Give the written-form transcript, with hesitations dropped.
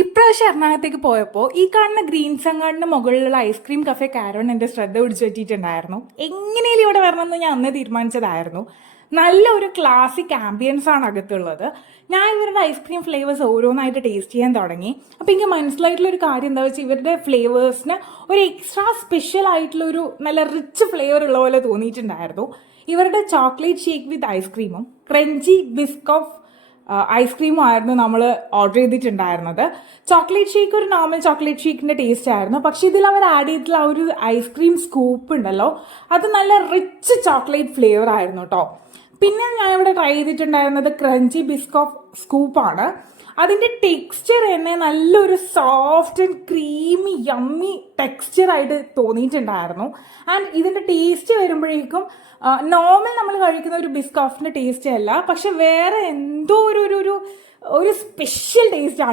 ഇപ്രാവശ്യം എറണാകുളത്തേക്ക് പോയപ്പോൾ ഈ കാണുന്ന ഗ്രീൻ സങ്ങാടിന് മുകളിലുള്ള ഐസ്ക്രീം കഫേ കാരോൺ എൻ്റെ ശ്രദ്ധ പിടിച്ചു പറ്റിയിട്ടുണ്ടായിരുന്നു. എങ്ങനെയും ഇവിടെ വരണമെന്ന് ഞാൻ അന്ന് തീരുമാനിച്ചതായിരുന്നു. നല്ല ഒരു ക്ലാസിക് ആംബിയൻസ് ആണ് അകത്തുള്ളത്. ഞാൻ ഇവരുടെ ഐസ്ക്രീം ഫ്ലേവേഴ്സ് ഓരോന്നായിട്ട് ടേസ്റ്റ് ചെയ്യാൻ തുടങ്ങി. അപ്പോൾ എനിക്ക് മനസ്സിലായിട്ടുള്ള ഒരു കാര്യം എന്താ വെച്ചാൽ ഇവരുടെ ഫ്ലേവേഴ്സിന് ഒരു എക്സ്ട്രാ സ്പെഷ്യൽ ആയിട്ടുള്ള ഒരു നല്ല റിച്ച് ഫ്ലേവർ ഉള്ള പോലെ തോന്നിയിട്ടുണ്ടായിരുന്നു. ഇവരുടെ ചോക്ലേറ്റ് ഷേക്ക് വിത്ത് ഐസ്ക്രീമും ക്രഞ്ചി ബിസ്കോഫ് ഐസ്ക്രീമും ആയിരുന്നു നമ്മൾ ഓർഡർ ചെയ്തിട്ടുണ്ടായിരുന്നത്. ചോക്ലേറ്റ് ഷേക്ക് ഒരു നോർമൽ ചോക്ലേറ്റ് ഷേക്കിന്റെ ടേസ്റ്റ് ആയിരുന്നു. പക്ഷെ ഇതിൽ അവർ ആഡ് ചെയ്തിട്ടുള്ള ആ ഒരു ഐസ്ക്രീം സ്കൂപ്പ് ഉണ്ടല്ലോ, അത് നല്ല റിച്ച് ചോക്ലേറ്റ് ഫ്ലേവർ ആയിരുന്നു കേട്ടോ. പിന്നെ ഞാൻ ഇവിടെ ട്രൈ ചെയ്തിട്ടുണ്ടായിരുന്നത് ക്രഞ്ചി ബിസ്കോഫ് സ്കൂപ്പാണ്. അതിൻ്റെ ടെക്സ്ചർ തന്നെ നല്ലൊരു soft and creamy yummy texture ആയിട്ട് തോന്നിയിട്ടുണ്ടായിരുന്നു. ആൻഡ് ഇതിൻ്റെ ടേസ്റ്റ് വരുമ്പോഴേക്കും നോർമൽ നമ്മൾ കഴിക്കുന്ന ഒരു ബിസ്കോഫിൻ്റെ ടേസ്റ്റ് അല്ല, പക്ഷെ വേറെ എന്തോ ഒരു സ്പെഷ്യൽ ടേസ്റ്റ് ആണ്.